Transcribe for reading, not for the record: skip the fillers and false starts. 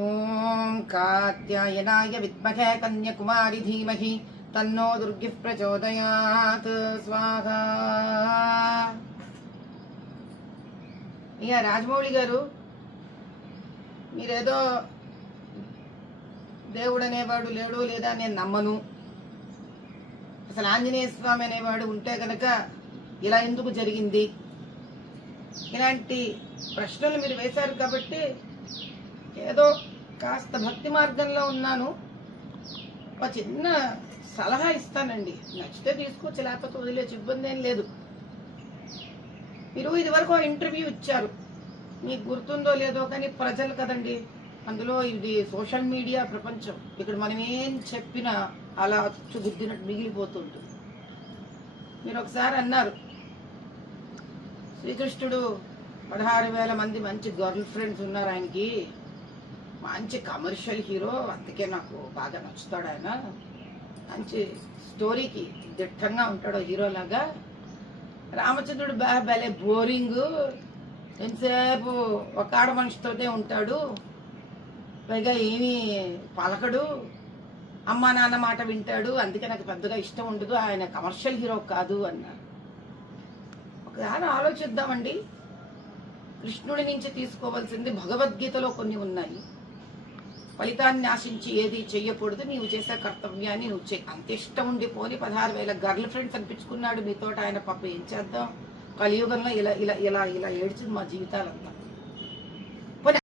ఓం కాత్యాయనాయ విద్మహే కన్యాకుమారి ధీమహి తన్నో దుర్గిః ప్రచోదయాత్. స్వాహా. ఇక రాజమౌళి గారు, మీరేదో దేవుడు అనేవాడు లేడు లేదా నేను నమ్మను, అసలు ఆంజనేయ స్వామి అనేవాడు ఉంటే గనక ఇలా ఎందుకు జరిగింది, ఇలాంటి ప్రశ్నలు మీరు వేశారు కాబట్టి ఏదో కాస్త భక్తి మార్గంలో ఉన్నాను, ఒక చిన్న సలహా ఇస్తానండి. నచ్చితే తీసుకోవచ్చు, లేకపోతే వదిలేసి ఇబ్బంది ఏం లేదు. మీరు ఇదివరకు ఇంటర్వ్యూ ఇచ్చారు, మీకు గుర్తుందో లేదో కానీ ప్రజలు కదండి, అందులో ఇది సోషల్ మీడియా ప్రపంచం, ఇక్కడ మనం ఏం చెప్పినా అలా అచ్చుగుద్దినట్టు మిగిలిపోతుంటుంది. మీరు ఒకసారి అన్నారు, శ్రీకృష్ణుడు 16,000 మంది మంచి గర్ల్ ఫ్రెండ్స్ ఉన్నారు ఆయనకి, మంచి కమర్షియల్ హీరో, అందుకే నాకు బాగా నచ్చుతాడు ఆయన, మంచి స్టోరీకి దిట్టంగా ఉంటాడు హీరోలాగా. రామచంద్రుడు భలే బోరింగ్, ఎంతసేపు ఒక ఆడ మనిషితోనే ఉంటాడు, పైగా ఏమీ పలకడు, అమ్మా నాన్న మాట వింటాడు, అందుకే నాకు పెద్దగా ఇష్టం ఉండదు, ఆయన కమర్షియల్ హీరో కాదు అన్నారు. ఒకసారి ఆలోచిద్దామండి. కృష్ణుడి నుంచి తీసుకోవాల్సింది భగవద్గీతలో కొన్ని ఉన్నాయి. ఫలితాన్ని ఆశించి ఏది చెయ్యకూడదు, నీవు చేసే కర్తవ్యాన్ని నువ్వు చేయి. అంత ఇష్టం ఉండిపోని 16,000 గర్ల్ ఫ్రెండ్స్ అనిపించుకున్నాడు మీతో ఆయన. పాప ఏం చేద్దాం, కలియుగంలో ఇలా ఇలా ఇలా ఇలా ఏడ్చింది మా జీవితాలంతా.